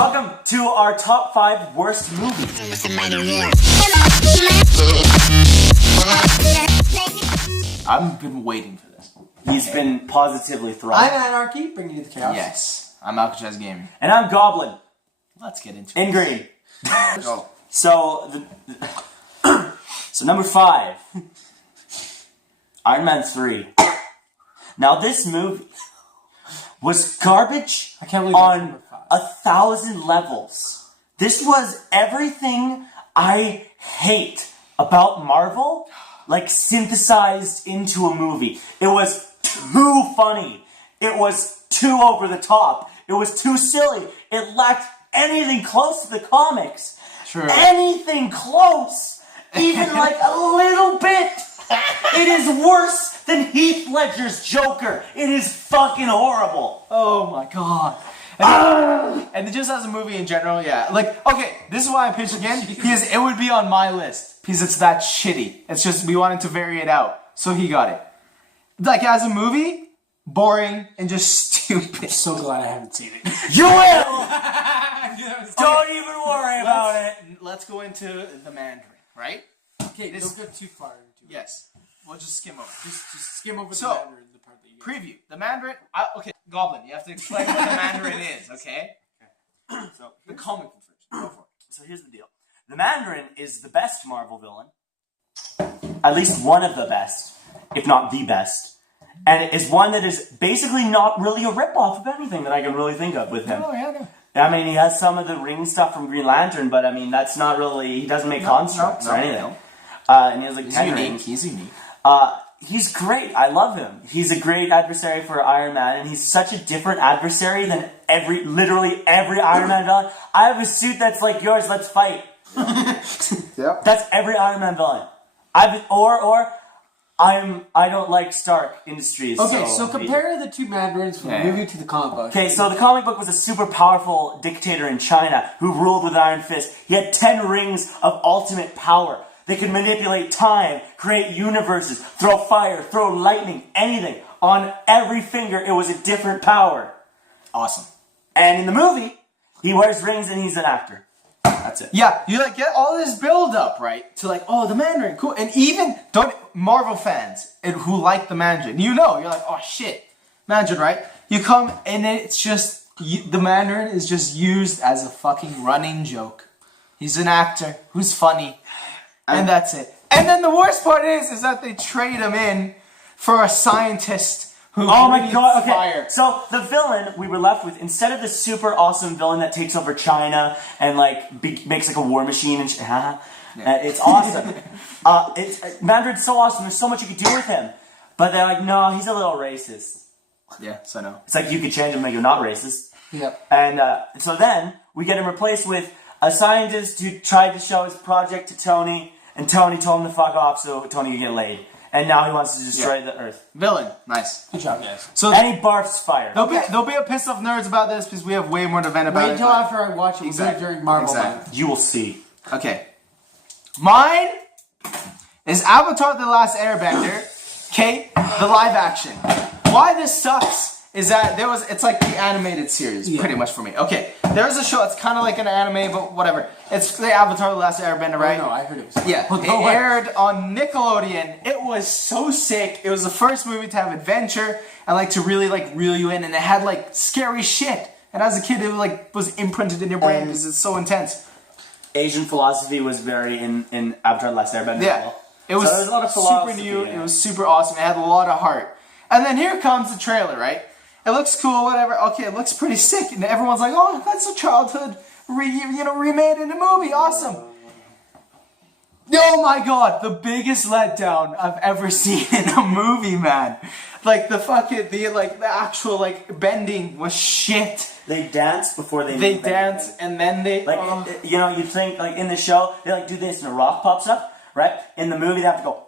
Welcome to our top 5 worst movies. I've been waiting for this. He's been positively thrilled. I'm Anarchy, bringing you the chaos. Yes, I'm Alcatraz Gaming. And I'm Goblin. Let's get into In it. green. Go. So number 5. Iron Man 3. Now this movie was garbage I can't believe that's on number 5. 1,000 levels. This was everything I hate about Marvel, like synthesized into a movie. It was too funny. It was too over the top. It was too silly. It lacked anything close to the comics. Sure. Anything close. Even like a little bit. It is worse than Heath Ledger's Joker. It is fucking horrible. Oh my god. And it just as a movie in general, yeah. Like, okay, this is why I pitched again, because it would be on my list. Because it's that shitty. It's just, we wanted to vary it out. So he got it. Like, as a movie, boring and just stupid. I'm so glad I haven't seen it. You will! Don't even worry about it. Let's go into the Mandarin, right? Okay, don't go too far into it. Yes. We'll just skim over. Just skim over So, the Mandarin, the part that you Preview. The Mandarin, okay, Goblin, you have to explain what the Mandarin is, okay? So, The comic book first. Go for it. So here's the deal. The Mandarin is the best Marvel villain. At least one of the best, if not the best. And it is one that is basically not really a ripoff of anything that I can really think of with him. Oh, yeah, no. I mean, he has some of the ring stuff from Green Lantern, but I mean, that's not really, he doesn't make constructs or anything. No. And he has like He's 10 unique. rings. He's unique. He's great. I love him. He's a great adversary for Iron Man, and he's such a different adversary than literally every Iron Man villain. I have a suit that's like yours. Let's fight. Yep. That's every Iron Man villain. I don't like Stark Industries. Okay, so compare the two Mandarins from the Yeah. movie to the comic book. Okay, so the comic book was a super powerful dictator in China who ruled with an iron fist. He had 10 rings of ultimate power. They could manipulate time, create universes, throw fire, throw lightning, anything. On every finger, it was a different power. Awesome. And in the movie, he wears rings and he's an actor. That's it. Yeah, you like get all this build up, right? To like, oh, the Mandarin, cool. And even Marvel fans who like the Mandarin, you're like, oh shit, Mandarin, right? You come and it's just the Mandarin is just used as a fucking running joke. He's an actor who's funny, and that's it. And then the worst part is that they trade him in for a scientist who Oh my breathes god, okay. fire. So the villain we were left with, instead of the super awesome villain that takes over China and like makes like a war machine and it's awesome. Mandarin's so awesome, there's so much you could do with him. But they're like, no, he's a little racist. Yes, I know. It's like you could change him and make him not racist. Yep. And so then we get him replaced with a scientist who tried to show his project to Tony, and Tony told him to fuck off so Tony could get laid. And now he wants to destroy the Earth. Villain, nice. Good job, guys. So And he barfs fire. there'll be a pissed off nerds about this because we have way more to vent about Wait it. until after I watch it. We'll do it Exactly. during Marvel Exactly. Month. You will see. Okay. Mine is Avatar The Last Airbender, okay? The live action. Why this sucks is that it's like the animated series, pretty much for me. Okay, there's a show, it's kind of like an anime, but whatever. It's the Avatar The Last Airbender, right? No, I heard it was. Yeah, it aired on Nickelodeon. It was so sick. It was the first movie to have adventure and like to really like reel you in, and it had like scary shit. And as a kid, it was imprinted in your brain because it's so intense. Asian philosophy was very in Avatar: The Last Airbender. Yeah, as well. it was So there's a lot of super philosophy new. in it. It was super awesome. It had a lot of heart. And then here comes the trailer, right? It looks cool, whatever. Okay, it looks pretty sick, and everyone's like, "Oh, that's a childhood, remade in a movie. Awesome." Oh my god, the biggest letdown I've ever seen in a movie, man. Like the actual bending was shit. They dance before they They move dance anything. and then they you'd think like in the show they like do this and a rock pops up, right? In the movie they have to go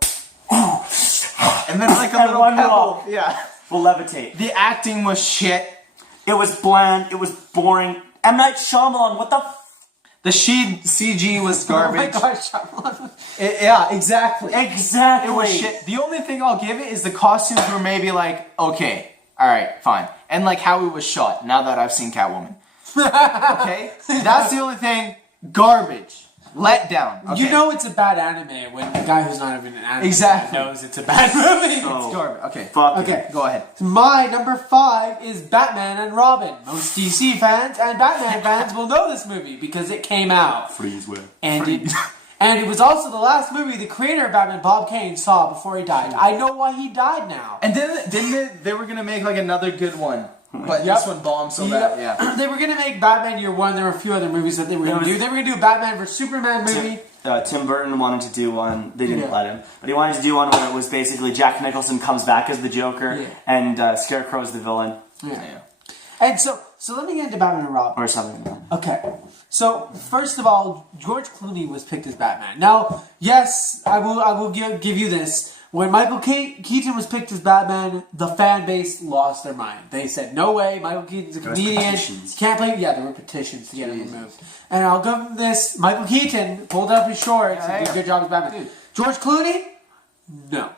and then like a and little one pebble. rock Yeah. will levitate. The acting was shit. It was bland. It was boring. M. Night Shyamalan, what the The CG was garbage. Oh my gosh, Shyamalan. Yeah, exactly. Exactly. It was shit. The only thing I'll give it is the costumes were maybe like, okay, alright, fine. And like how it was shot, now that I've seen Catwoman. Okay? That's the only thing. Garbage. Let down. Okay. You know it's a bad anime when the guy who's not even an anime Exactly. knows it's a bad movie. It's garbage. Okay. Fuck. Okay. Go ahead. My number 5 is Batman and Robin. Most DC fans and Batman fans will know this movie because it came out. Freeze where? And it was also the last movie the creator of Batman, Bob Kane, saw before he died. I know why he died now. And didn't they were gonna make like another good one, but Yep. this one bombed so bad. Yeah. They were going to make Batman Year One. There were a few other movies that they were going to do. They were going to do a Batman vs. Superman movie. Tim Burton wanted to do one. They didn't Yeah. let him. But he wanted to do one where it was basically Jack Nicholson comes back as the Joker Yeah. and Scarecrow's the villain. Yeah. And so let me get into Batman and Robin. Or something. Okay. So first of all, George Clooney was picked as Batman. Now, yes, I will give you this. When Michael Keaton was picked as Batman, the fan base lost their mind. They said, "No way, Michael Keaton's a comedian. Can't play." Yeah, there were petitions to get him removed. And I'll give him this: Michael Keaton pulled up his shorts and did a good job as Batman. George Clooney, no.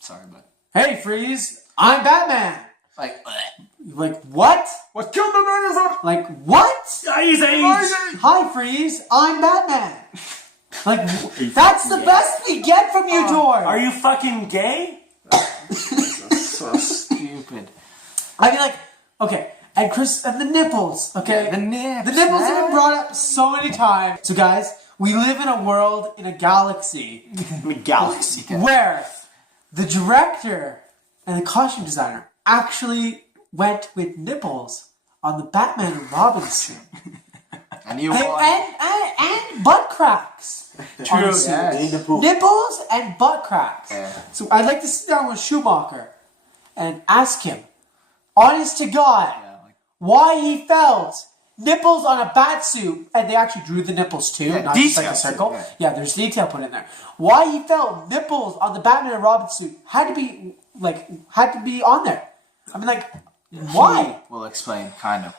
Sorry, but Hey, Freeze, I'm Batman. Like what? what killed the man Like what? He's Hi, Freeze. I'm Batman. Like, that's the best we get from you, George. Are you fucking gay? so stupid. I mean, like, okay, and the nipples, okay? The nips. The nipples have been brought up so many times. So, guys, we live in a world, in a galaxy, Galaxy. where the director and the costume designer actually went with nipples on the Batman and Robin suit. And you And butt cracks. on the suit. yes. Nipples and butt cracks. Yeah. So I'd like to sit down with Schumacher and ask him, honest to God, why he felt nipples on a bat suit, and they actually drew the nipples too, not just like a details, circle. yeah. Yeah, there's detail put in there. Why he felt nipples on the Batman and Robin suit had to be on there. I mean, like, why? We'll explain, kind of.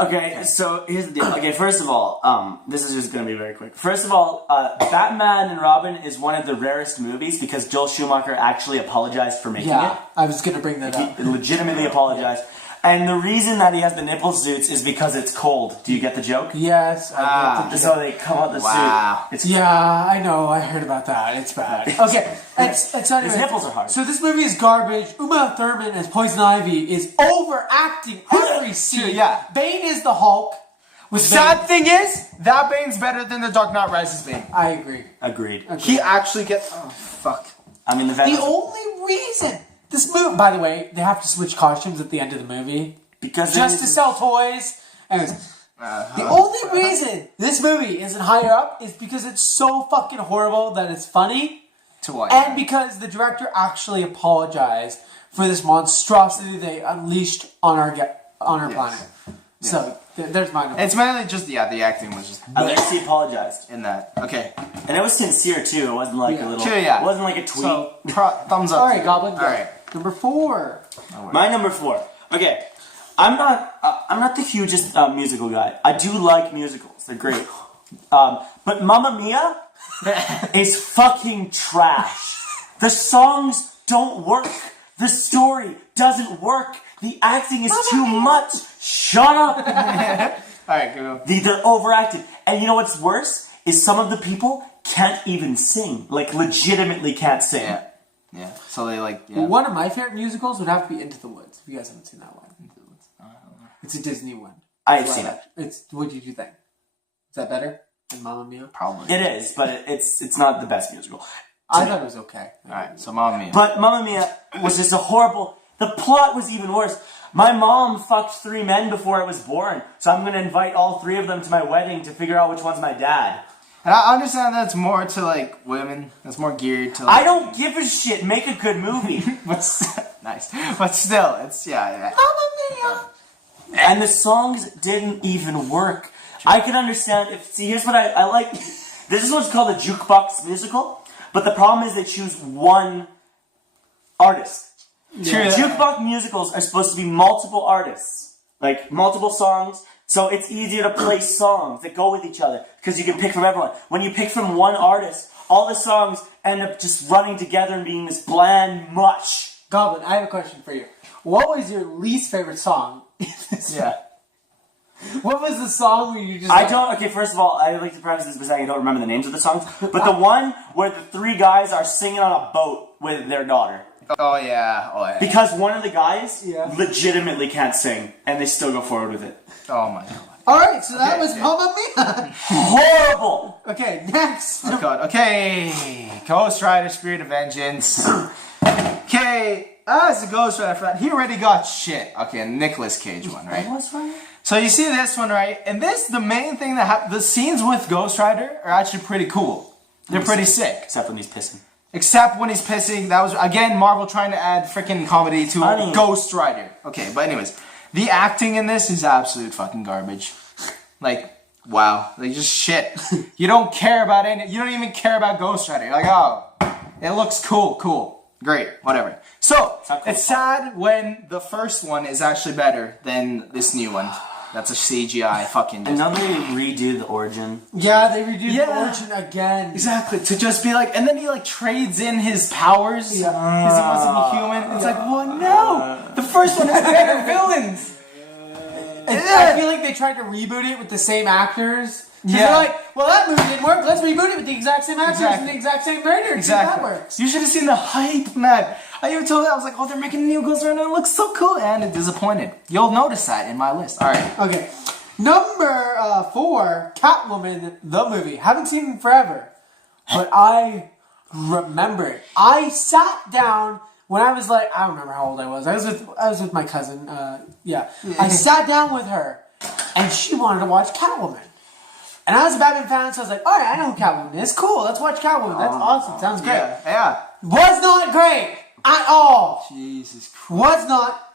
Okay, so here's the deal. Okay, first of all, this is just going to be very quick. First of all, Batman and Robin is one of the rarest movies because Joel Schumacher actually apologized for making Yeah, it. I was gonna bring that up. He legitimately apologized. And the reason that he has the nipple suits is because it's cold. Do you get the joke? Yes. So they come out the Wow. suit. It's Yeah, I know. I heard about that. It's bad. Okay, it's not His even. nipples are hard. So this movie is garbage. Uma Thurman as Poison Ivy is overacting every scene. Yeah. Bane is the Hulk. With Sad thing is, that Bane's better than the Dark Knight Rises Bane. I agree. Agreed. He actually gets. Oh, fuck. I mean, the The only reason this movie, by the way, they have to switch costumes at the end of the movie because just to sell toys. Anyways, the only reason this movie isn't higher up is because it's so fucking horrible that it's funny. To what? And because the director actually apologized for this monstrosity they unleashed on our planet. So there's my number. It's mainly just the acting was just At least he apologized, in that. Okay. and it was sincere too. It wasn't like a little. Sure, yeah. It wasn't like a tweet. So thumbs up. All right, Goblin. All right. Number 4. My number 4. Okay, I'm not the hugest musical guy. I do like musicals; they're great. But Mamma Mia is fucking trash. The songs don't work. The story doesn't work. The acting is too much. Shut up. All right, go. They're overacted. And you know what's worse? Is some of the people can't even sing. Like, legitimately can't sing. Yeah. Yeah. So they like. Yeah. One of my favorite musicals would have to be Into the Woods. If you guys haven't seen that one. Into the Woods. It's a Disney one. I've seen it. What did you think? Is that better than Mamma Mia? Probably. It is, but it's not the best musical. I thought it was okay. All right. So Mamma Mia. But Mamma Mia was just a horrible... The plot was even worse. My mom fucked 3 men before I was born, so I'm going to invite all 3 of them to my wedding to figure out which one's my dad. And I understand that's more to like women. That's more geared to. Like, I don't give a shit. Make a good movie. Nice. But still, it's yeah. Mamma Mia! And the songs didn't even work. I can understand if... See, here's what I like. This is what's called a jukebox musical, but the problem is they choose one artist. Yeah. Jukebox musicals are supposed to be multiple artists, like multiple songs, so it's easier to play songs that go with each other because you can pick from everyone. When you pick from one artist, all the songs end up just running together and being this bland mush. Goblin, I have a question for you. What was your least favorite song in this Yeah. What was the song where you just? I don't. Okay, first of all, I like to preface this by saying I don't remember the names of the songs, but the one where the three guys are singing on a boat with their daughter. Oh yeah. Because one of the guys Yeah. legitimately can't sing, and they still go forward with it. Oh my god. All right, so that Okay, was okay. Mamma Mia. Horrible! Okay, next. Oh god. Okay. Ghost Rider: Spirit of Vengeance. Okay. As a Ghost Rider fan, he already got shit. Okay, a Nicolas Cage one, right? What's wrong? So you see this one, right? And the main thing that happened, the scenes with Ghost Rider are actually pretty cool. They're pretty sick. Except when he's pissing. Except when he's pissing. That was, again, Marvel trying to add freaking comedy to Funny. Ghost Rider. Okay, but anyways. The acting in this is absolute fucking garbage. Like, wow. Like, just shit. You don't care about any, you don't even care about Ghost Rider. You're like, oh, it looks cool. Great, whatever. So, not cool. it's sad when the first one is actually better than this new one. That's a CGI fucking just... And now they redo the origin. Yeah, they redo the Yeah. origin again. Exactly, to just be like, and then he like trades in his powers because he wants to be human. It's like, well, no, the first one has better villains. I feel like they tried to reboot it with the same actors. Yeah. They're like, well, that movie didn't work. Let's reboot it with the exact same actors Exactly. and the exact same writers. Exactly. That works. You should have seen the hype, man. I even told you, I was like, oh, they're making a new Ghost Rider and it looks so cool, and it disappointed. You'll notice that in my list. All right. Okay. Number 4, Catwoman, the movie. Haven't seen it in forever, but I remember it. I sat down when I was like, I don't remember how old I was. I was with my cousin. Yeah. I sat down with her, and she wanted to watch Catwoman. And I was a Batman fan, so I was like, all right, I know who Catwoman is. Cool, let's watch Catwoman. That's awesome. Sounds great. Yeah. Was not great at all. Jesus Christ. Was not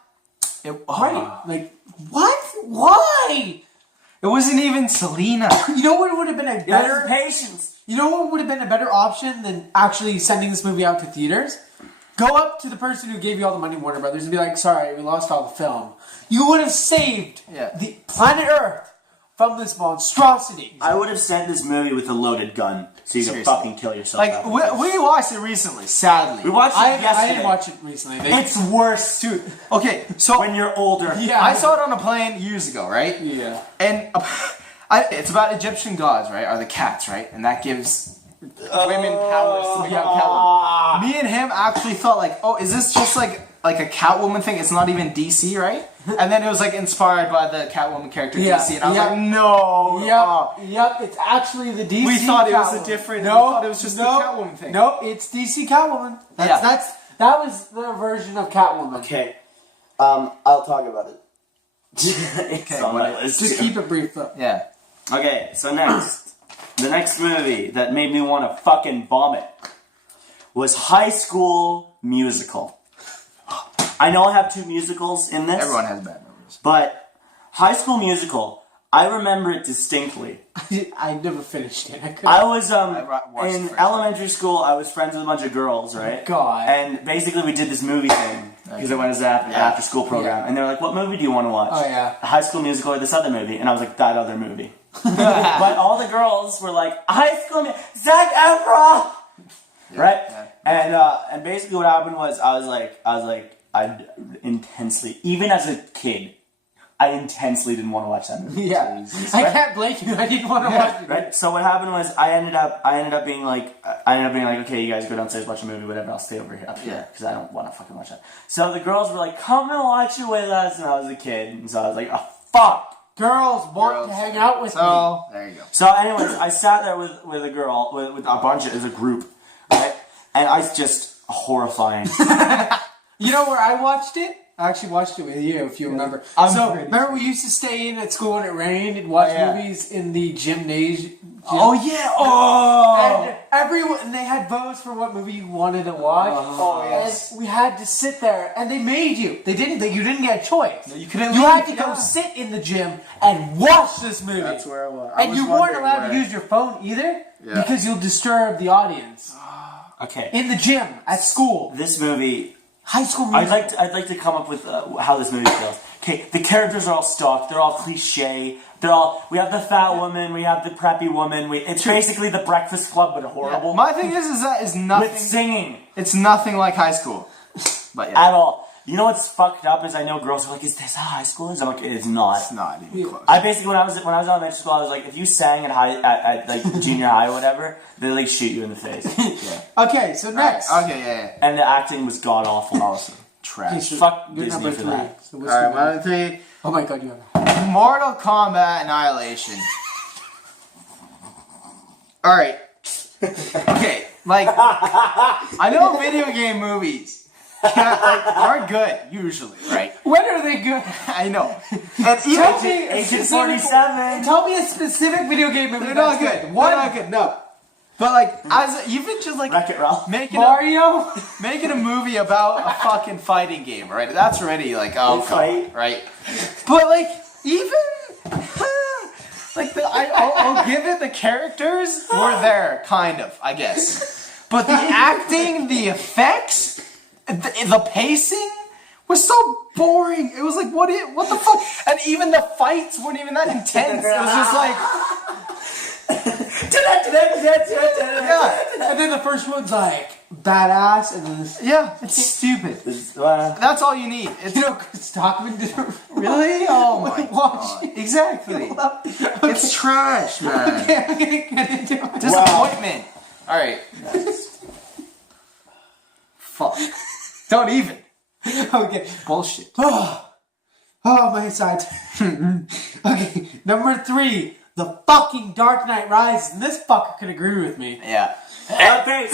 great. Like, what? Why? It wasn't even Selena. You know what would have been a better patience. You know what would have been a better option than actually sending this movie out to theaters? Go up to the person who gave you all the money, Warner Brothers, and be like, sorry, we lost all the film. You would have saved the planet Earth from this monstrosity. I would have sent this movie with a loaded gun, so you could Seriously. fucking kill yourself. Like, after we watched it recently, sadly. we watched it I yesterday. didn't watch it recently. It's worse, dude. Okay, so When you're older. Yeah. I saw it on a plane years ago, right? Yeah. And it's about Egyptian gods, right? Are the cats, right? And that gives women powers to become Catwoman. Me and him actually thought like, oh, is this just like a Catwoman thing? It's not even DC, right? And then it was like inspired by the Catwoman character DC, and I was like, no. Yep, it's actually the DC We thought it was a Catwoman. different. No, we thought it was just the Catwoman thing. No, it's DC Catwoman. That was their version of Catwoman. Okay. I'll talk about it. It's Okay, on my what- list, Just too. keep it brief though. Yeah. Okay, so next. The next movie that made me want to fucking vomit was High School Musical. I know I have 2 musicals in this. Everyone has bad memories. But High School Musical, I remember it distinctly. I never finished it. I was watched in the first elementary school. I was friends with a bunch of girls, right? God. And basically, we did this movie thing because it went as an after school program, Yeah. and they were like, "What movie do you want to watch?" Oh, yeah. High School Musical or this other movie, and I was like, "That other movie." But all the girls were like, "High School Musical, Zac Efron," right? Yeah. And basically, what happened was, I was like, I intensely, even as a kid, I intensely didn't want to watch that movie. Yeah. Jesus. I can't blame you. I didn't want to watch it. Right. So what happened was I ended up being like, okay, you guys go downstairs, watch a movie, whatever. I'll stay over here, up here, because I don't want to fucking watch that. So the girls were like, come and watch it with us, and I was a kid, and so I was like, oh fuck. Girls want to hang out with me. So there you go. So anyways, I sat there with a girl, with a bunch of, as a group, right, and I just horrifying. You know where I watched it? I actually watched it with you, if you remember. Remember we used to stay in at school when it rained and watch movies in the gymnasium? Oh yeah! Oh! And everyone, they had votes for what movie you wanted to watch. Oh, yes. And we had to sit there, and they made you. You didn't get a choice. No, you couldn't You leave, had to go yeah. sit in the gym and watch this movie. That's where I was. And you weren't allowed to use your phone either, because you'll disturb the audience. Okay. In the gym, at school. This movie, High School Musical. I'd like to come up with how this movie feels. Okay, the characters are all stock. They're all cliche. We have the fat woman. We have the preppy woman. It's basically the Breakfast Club, but horrible. My thing is that is nothing. With singing It's nothing like high school. But yeah. at all. You know what's fucked up is I know girls are like, "Is this high schoolers?" I'm like, "It's not." It's not even close. I basically when I was in elementary school, I was like, if you sang at like junior high or whatever, they like shoot you in the face. Yeah. Okay, so next. Okay, yeah. And the acting was god awful. Awesome. Okay, Trash. so Fuck you're Disney number for 3. that. So what's Alright, your 1, 2, 3. Oh my god, you have Mortal Kombat Annihilation. Alright. Okay, like, I know video game movies are good, usually, right? When are they good? I know. And Tell me a Agent specific- 47. Tell me a specific video game movie. They're not that's good. One, They're not good, no. But like, as even just like Wreck-It Ralph. making Mario. making a movie about a fucking fighting game, right? That's already like, oh, They fight. God, right? But like, even like I'll give it, the characters were there, kind of, I guess. But the acting, the effects, the pacing was so boring. It was like, what the fuck? And even the fights weren't even that intense. It was just like, And then the first one's like badass, and then this, yeah, it's stupid. Well, That's all you need. It's you know, Chris Stockman did it. really, oh my Watch god, exactly. It's trash, man. Okay, I'm gonna get into it. Disappointment. All right. Fuck. Don't even. Okay. Bullshit. Oh, my sides. Okay, number 3, The fucking Dark Knight Rises, and this fucker could agree with me. Yeah. Okay,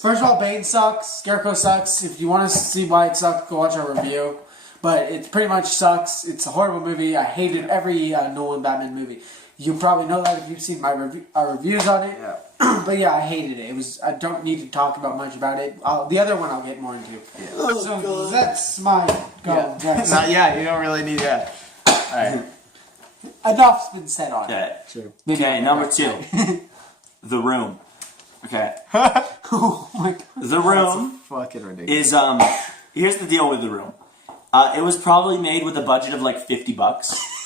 first of all, Bane sucks, Scarecrow sucks. If you want to see why it sucks, go watch our review. But it pretty much sucks. It's a horrible movie. I hated every Nolan Batman movie. You probably know that if you've seen my our reviews on it. Yeah. But yeah, I hated it. I don't need to talk about much about it. The other one I'll get more into. So that's my go. Yes. Yeah, you don't really need that. All right. Enough's been said on it. Okay. Sure. Okay, number 2. The Room. Okay. Oh my god. The Room Fucking ridiculous. is here's the deal with The Room. It was probably made with a budget of like $50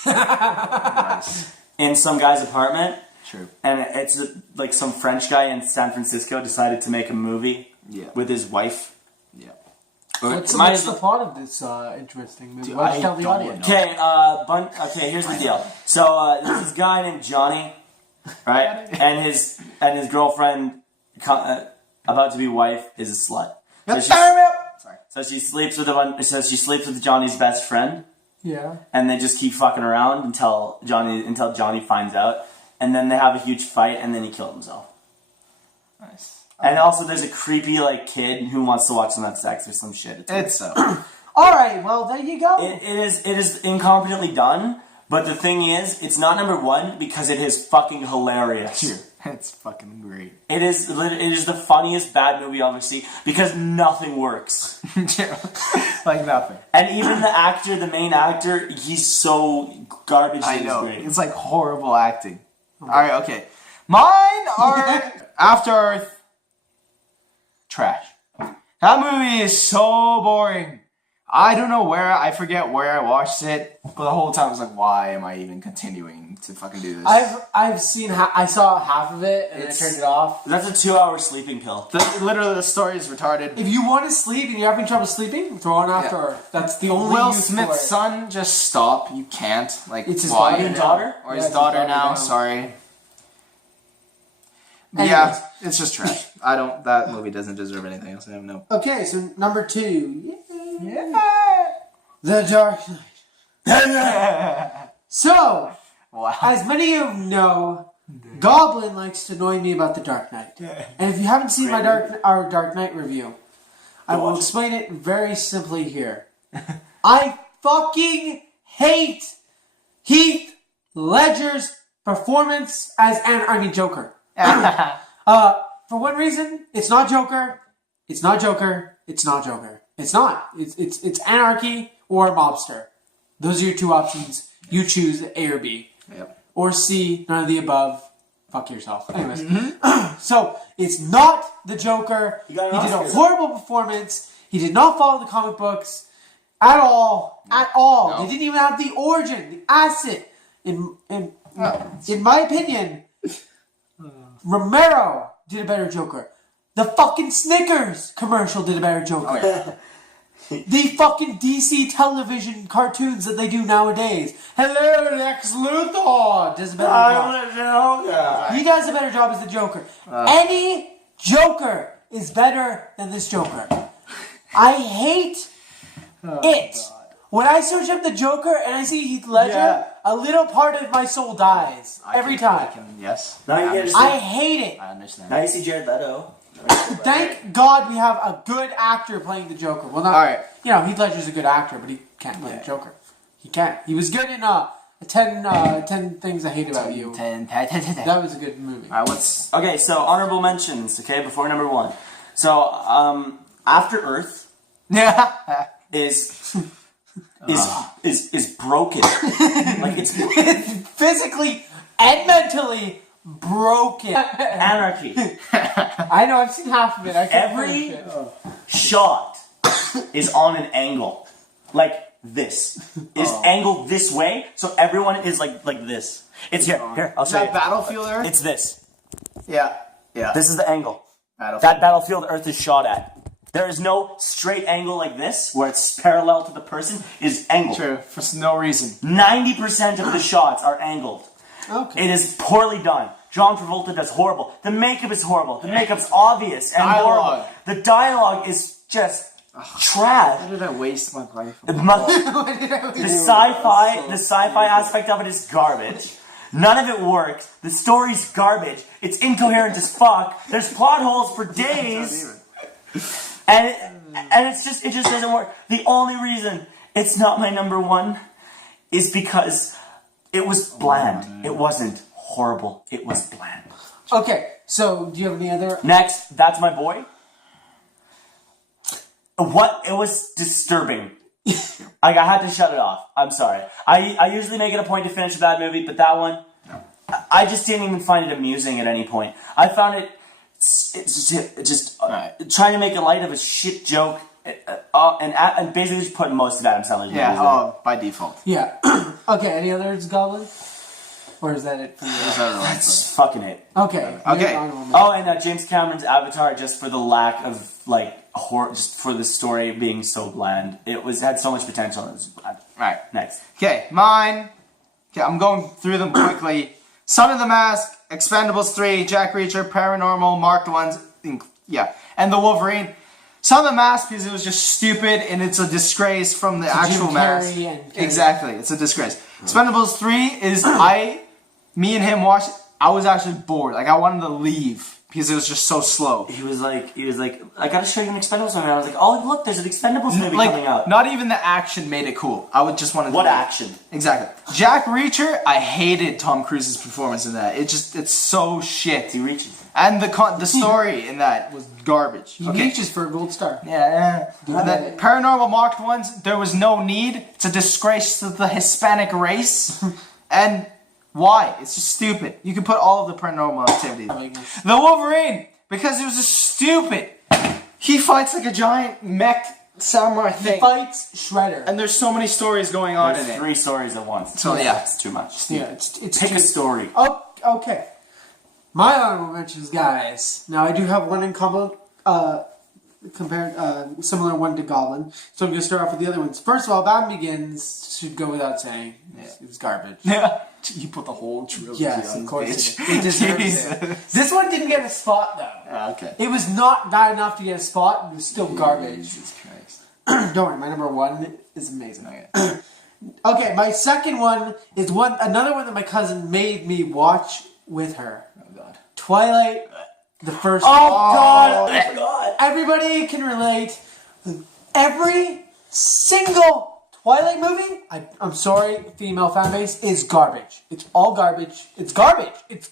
Nice. in some guy's apartment, True. and it's like some French guy in San Francisco decided to make a movie Yeah. with his wife. Yeah. What's Might the as well- plot of this interesting movie? Dude, Why don't I you tell the don't audience? know. Okay, okay, here's the deal. So there's this guy named Johnny, right? And his girlfriend, about to be wife, is a slut. So Sorry. so she sleeps with Johnny's best friend, Yeah. and they just keep fucking around until Johnny finds out, and then they have a huge fight, and then he killed himself. Nice. And also, there's a creepy like kid who wants to watch them have sex or some shit. It's Alright, well, there you go. It is incompetently done, but the thing is, it's not number 1 because it is fucking hilarious. It's fucking great. It is the funniest bad movie I'll ever see because nothing works. Like nothing. And even the main actor, he's so garbage. I that know. He's great. It's like horrible acting. Alright, okay. Mine are After Earth. Trash. That movie is so boring. I don't know I forget where I watched it, but the whole time I was like, why am I even continuing to fucking do this? I've seen I saw half of it and I turned it off. That's a 2-hour sleeping pill. Literally, the story is retarded. If you want to sleep and you're having trouble sleeping, throw on After Earth. That's the only Will use for Smith's it. son, just stop. You can't. Like, It's his why? daughter now. Daughter? Or Yeah, his it's daughter his daughter now, now. sorry. Anyways. Yeah, it's just trash. That movie doesn't deserve anything else. I don't know. Okay, so number 2. Yeah. The Dark Knight. So, Wow. as many of you know, Goblin likes to annoy me about The Dark Knight. And if you haven't seen our Dark Knight review, I will explain it very simply here. I fucking hate Heath Ledger's performance as Joker. For one reason, it's not Joker. It's not Joker. It's not Joker. It's not. It's anarchy or mobster. Those are your 2 options. You choose A or B. Yep. Or C, none of the above. Fuck yourself. Anyways. So, it's not the Joker. He got did an a Oscar. horrible performance. He did not follow the comic books at all. At all. No. They didn't even have the origin, the acid. In my opinion, Romero did a better Joker. The fucking Snickers commercial did a better Joker. the fucking DC television cartoons that they do nowadays. Hello, Lex Luthor does a better job. He does a better job as the Joker. Any Joker is better than this Joker. I hate it. God. When I search up the Joker and I see Heath Ledger, a little part of my soul dies every time. Yes. Now you get I hate it. I understand. Now you see Jared Leto. Thank God we have a good actor playing the Joker. Well, not, Alright. you know, Heath Ledger's a good actor, but he can't play the Joker. He can't. He was good in 10 Things I Hate About You. 10. That was a good movie. Alright, what's... Okay, so honorable mentions, okay, before number 1. So, After Earth is broken. Like, it's Physically and mentally broken. anarchy. I know, I've seen half of it. I can't Every finish it. shot is on an angle. Like this. Is angled this way, so everyone is like this. It's here, I'll Is show that you. Battlefield Earth? It's this. Yeah. This is the angle. Battlefield. That battlefield Earth is shot at. There is no straight angle like this, where it's parallel to the person, is angled. True, for no reason. 90% of the shots are angled. Okay. It is poorly done. John Travolta does horrible. The makeup is horrible. The makeup's obvious and Dialogue. horrible. The dialogue is just trash. How did I waste my life? The sci-fi aspect of it is garbage. None of it works. The story's garbage. It's incoherent as fuck. There's plot holes for days. And it just doesn't work. The only reason it's not my number 1 is because it was bland. It wasn't horrible. It was bland. Okay, so do you have any other... Next, That's My Boy. What? It was disturbing. Like, I had to shut it off. I'm sorry. I usually make it a point to finish a bad movie, but that one, I just didn't even find it amusing at any point. I found it just trying to make a light of a shit joke, and basically just putting most of Adam Sandler's movies in. By default. Yeah. Okay, any others, Goblin? Or is that it for you? That's fucking it. Okay. Okay. Oh, and James Cameron's Avatar, just for the lack of, like, horror, just for the story being so bland. It had so much potential, and it was bland. Alright. Next. Okay, mine. Okay, I'm going through them quickly. Son of the Mask, Expendables 3, Jack Reacher, Paranormal, Marked Ones, and The Wolverine. Son of the Mask because it was just stupid and it's a disgrace from the actual Jim mask. Carrey and- Exactly, it's a disgrace. Expendables 3 is me and him watched. I was actually bored. Like I wanted to leave because it was just so slow. He was like, I gotta show you an Expendables movie. I was like, oh look, there's an Expendables movie coming out. Not even the action made it cool. I would just want to. What action? Exactly. Jack Reacher. I hated Tom Cruise's performance in that. It's so shit. He reaches. And the story in that was garbage. He reaches for a gold star. Yeah. And then Paranormal Marked Ones, there was no need. It's a disgrace to the Hispanic race. And why? It's just stupid. You can put all of the Paranormal Activity. The Wolverine, because it was just stupid. He fights like a giant mech samurai thing. He fights Shredder. And there's so many stories going on There's in it. 3 stories at once. So yeah. It's too much. Yeah, it's Pick a just... story. Oh, okay. My honorable mentions, guys. Now, I do have one in common, similar one to Goblin. So I'm going to start off with the other ones. First of all, Batman Begins should go without saying. It was garbage. Yeah. You put the whole trilogy Yes, on of course bitch. it did. It deserves it. This one didn't get a spot, though. Okay. It was not bad enough to get a spot, and it was still garbage. Jesus Christ. Don't worry, my number 1 is amazing. Okay, my second one is another one that my cousin made me watch with her. Oh god. Twilight, the first. Oh god! I forgot. Everybody can relate. Every single Twilight movie, I'm sorry, female fan base, is garbage. It's all garbage. It's garbage. It's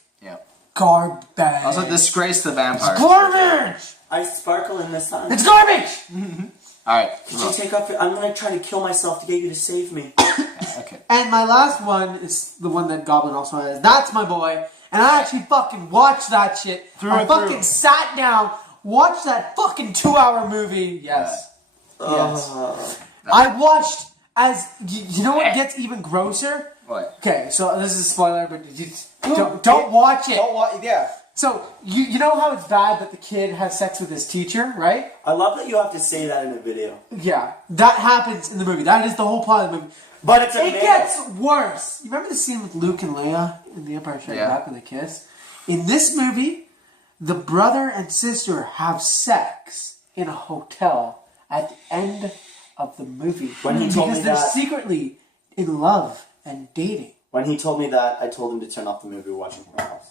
garbage. Also, disgrace the vampires. Garbage! I sparkle in the sun. It's garbage! Alright. Did you take off I'm gonna try to kill myself to get you to save me. Okay. And my last one is the one that Goblin also has. That's My Boy. And I actually fucking watched that shit. I fucking sat down, watched that fucking 2-hour movie. Yes. Yes. I watched as... You know what gets even grosser? What? Okay, so this is a spoiler, but don't watch it. Don't watch. Yeah. So you know how it's bad that the kid has sex with his teacher, right? I love that you have to say that in a video. Yeah, that happens in the movie. That is the whole plot of the movie. But it's a It male. gets worse. You remember the scene with Luke and Leia in The Empire Strikes Back when they kiss? In this movie, the brother and sister have sex in a hotel at the end of the movie. When he told me because they're that- secretly in love and dating. When he told me that, I told him to turn off the movie we're watching Horror House.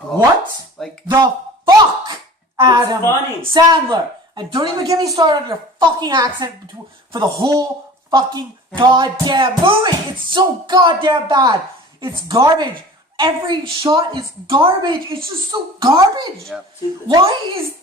What? Like, The fuck? Adam funny. Sandler. And don't even get me started on your fucking accent for the whole fucking goddamn movie. It's so goddamn bad. It's garbage. Every shot is garbage. It's just so garbage. Yep. Why is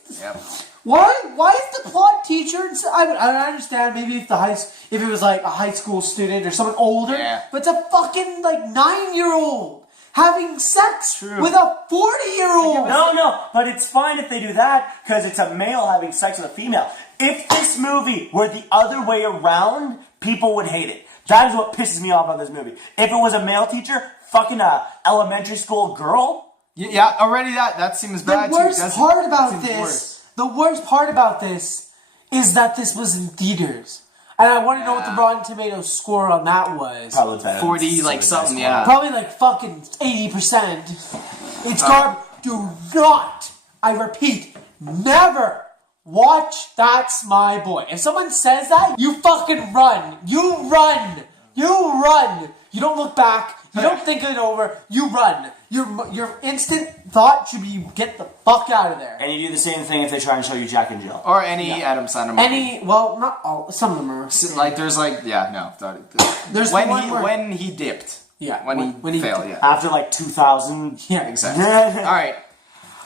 the plot teacher? I understand maybe if it was like a high school student or someone older, Yeah. but it's a fucking like 9-year-old having sex with a 40-year-old. No, but it's fine if they do that because it's a male having sex with a female. If this movie were the other way around, people would hate it. That is what pisses me off about this movie. If it was a male teacher, fucking a elementary school girl. yeah, already that seems bad The worst too. part That about seems this, worse. the worst part about this is that this was in theaters. And I want to know what the Rotten Tomatoes score on that was. Probably better. 40, like something, yeah. Probably like fucking 80%. It's garbage. Do not, I repeat, never watch That's My Boy. If someone says that, you fucking run. You run. You run. You don't look back. You don't think it over. You run. Your instant thought should be get the fuck out of there. And you do the same thing if they try and show you Jack and Jill. Or any Adam Sandler movie. Well, not all. Some of them are. Like, there's like, There's when the one he where- when he dipped. Yeah, When he failed, yeah. After like 2000. Yeah, Exactly. Alright,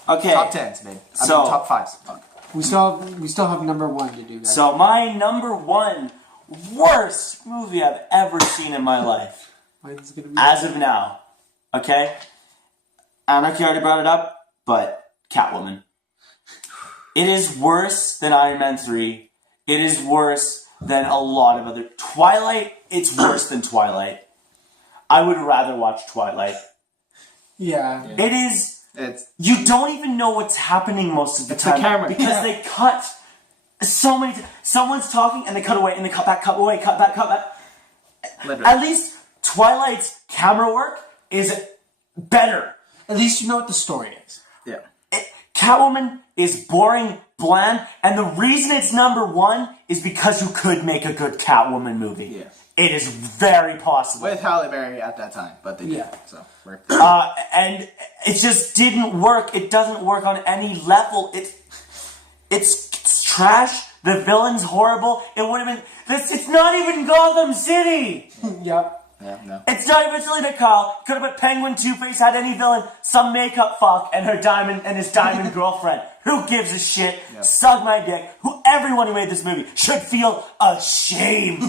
Okay. top 10s, man. So- top 5s. Fuck. We still have number one to do that. So my number one worst movie I've ever seen in my life. Mine's gonna be As of now. Okay? Anarchy already brought it up, but Catwoman. It is worse than Iron Man 3. It is worse than a lot of other... Twilight, it's worse than Twilight. I would rather watch Twilight. yeah. It is... It's You don't even know what's happening most of the the time. camera. Because Yeah. they cut so many... Someone's talking and they cut away and they cut back, cut away, cut back, cut back. literally. At least Twilight's camera work is better. At least you know what the story is. Yeah. Catwoman is boring, bland, and the reason it's number one is because you could make a good Catwoman movie. Yeah. It is very possible. With Halle Berry at that time, but they did. Yeah. So, And it just didn't work. It doesn't work on any level. It's trash. The villain's horrible. It would have been... It's not even Gotham City! Yep. yeah, no. It's not even Selena Kyle. Could have put Penguin, Two-Face, had any villain, some makeup fuck, and his diamond girlfriend. Who gives a shit? Yep. Suck my dick. Everyone who made this movie should feel ashamed.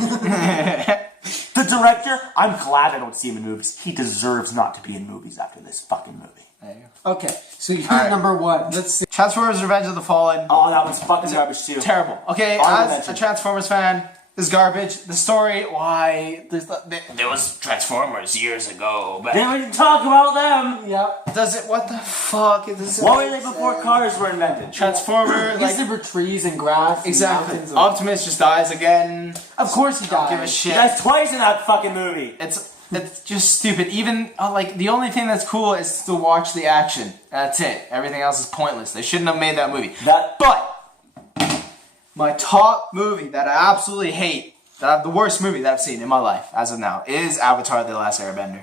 The director, I'm glad I don't see him in movies. He deserves not to be in movies after this fucking movie. There you go. Okay, so you're Alright. number one. Let's see. Transformers: Revenge of the Fallen. Oh, that was fucking garbage too. Terrible. Okay, Honorable as mention. a Transformers fan, this is garbage. The story, why? There was Transformers years ago, but They didn't talk about them. Yep. does it? What the fuck? What were they before cars were invented? Transformer, Because like there were trees and grass. And exactly. mountains and- Optimus just dies again. Of course he died. Give a shit. That's twice in that fucking movie. It's just stupid. Even like the only thing that's cool is to watch the action. That's it. Everything else is pointless. They shouldn't have made that movie. But my top movie that I absolutely hate, the worst movie that I've seen in my life as of now, is Avatar: The Last Airbender.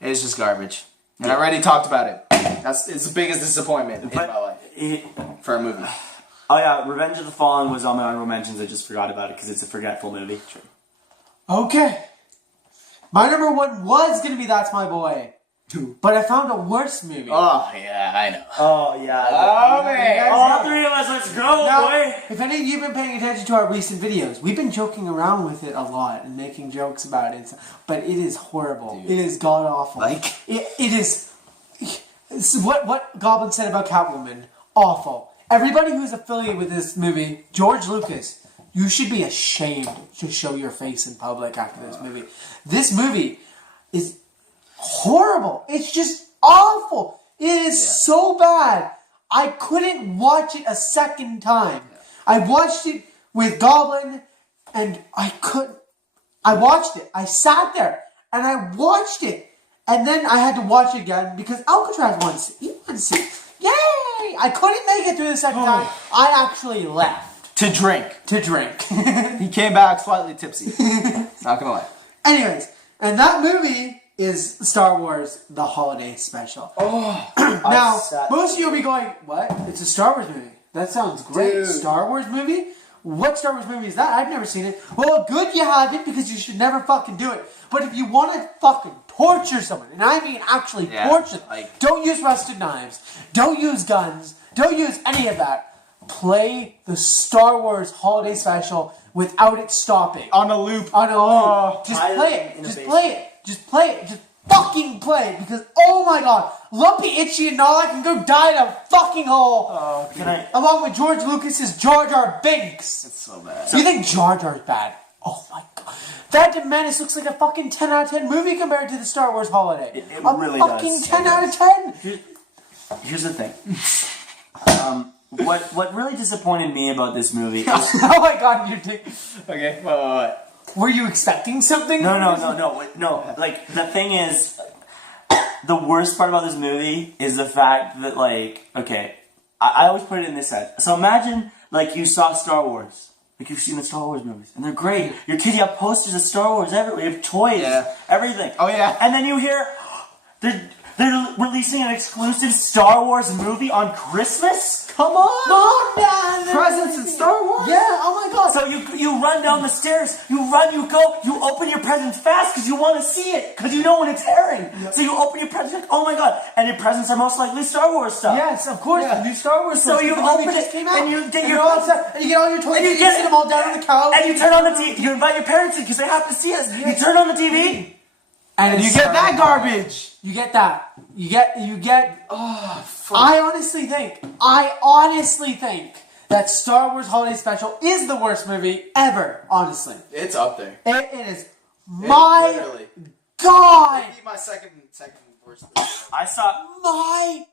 It is just garbage, and I already talked about it. It's the biggest disappointment in my life for a movie. Oh yeah, Revenge of the Fallen was on my honorable mentions. I just forgot about it because it's a forgetful movie. Okay. My number one was gonna be That's My Boy. But I found a worse movie. Oh yeah, I know. Oh yeah. Oh man. All three of us, let's go, Now, boy. if any of you have been paying attention to our recent videos, we've been joking around with it a lot and making jokes about it. But it is horrible. It is god awful. Like- it is. It's what Goblin said about Catwoman. Awful. Everybody who's affiliated with this movie, George Lucas, you should be ashamed to show your face in public after this movie. This movie is horrible. It's just awful. It is so bad. I couldn't watch it a second time. I watched it with Goblin, and I couldn't. I watched it. I sat there, and I watched it. And then I had to watch it again because Alcatraz wants it. He wants it. Yay! I couldn't make it through the second time. I actually left. To drink. He He came back slightly tipsy. Not gonna lie. Anyways, and that movie is Star Wars The Holiday Special. Now, most of you will be going, what? It's a Star Wars movie. That sounds great. Dude. Star Wars movie? What Star Wars movie is that? I've never seen it. Well, good you haven't, because you should never fucking do it. But if you want to fucking torture someone, and I mean actually torture them, don't use rusted knives, don't use guns, don't use any of that. Play the Star Wars Holiday Special without it stopping. On a loop. On a loop. Just play it. Just play it. Just play it. Just fucking play it. Because, oh my god, Lumpy, Itchy, and Nala can go die in a fucking hole. Along with George Lucas's Jar Jar Binks. It's so bad. You think Jar Jar's bad? Oh my god. Phantom Menace looks like a fucking 10 out of 10 movie compared to the Star Wars Holiday. It really does. A fucking 10 out of 10. Here's the thing. What really disappointed me about this movie is... Oh my god, you think... Okay, what? Were you expecting something? No. Like, the thing is, the worst part about this movie is the fact that, like, okay, I always put it in this sense. So imagine, like, you saw Star Wars. Like, you've seen the Star Wars movies, and they're great. Your kid, you have posters of Star Wars everywhere. You have toys, everything. Oh, yeah. And then you hear, they're releasing an exclusive Star Wars movie on Christmas? Come on! No, man! Presents in Star Wars? Yeah, oh my god. So you run down the stairs, you open your presents fast because you want to see it, because you know when it's airing. Yep. So you open your presents, like, oh my god, and your presents are most likely Star Wars stuff. Yes, of course, the new Star Wars stuff. So you open it, came out, and you get your all set, and you get all your toys, and you sit them all down on the couch. And you turn on the TV, you invite your parents in because they have to see us. You turn on the TV, and you get that garbage. You get that. You get. Oh, fuck. I honestly think that Star Wars Holiday Special is the worst movie ever. Honestly, It's up there. it is. My god. Maybe my second worst. I saw. My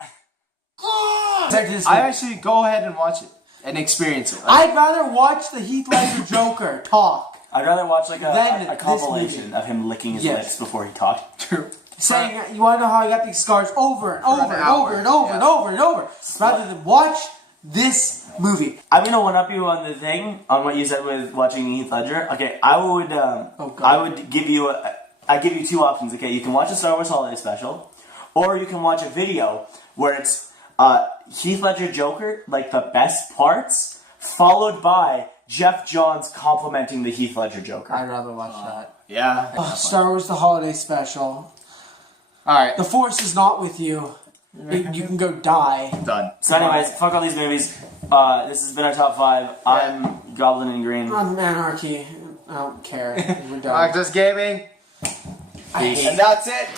god. I actually go ahead and watch it and experience it. I'd rather watch the Heath Ledger Joker talk. I'd rather watch like Then a compilation of him licking his lips before he talked. True. Saying, you want to know how I got these scars over and over and over and over and over and over, rather than watch this movie. I'm gonna one up you on the thing on what you said with watching Heath Ledger. Okay, I would give you two options. Okay, you can watch the Star Wars Holiday Special, or you can watch a video where it's Heath Ledger Joker, like the best parts, followed by Jeff Johns complimenting the Heath Ledger Joker. I'd rather watch that. Yeah. Star Wars The Holiday Special. Alright. The Force is not with you. You can go die. Done. So anyways, fuck all these movies. This has been our top 5. I'm Goblin and Green. I'm Anarchy. I don't care. We're done. Arctos Gaming. And that's it.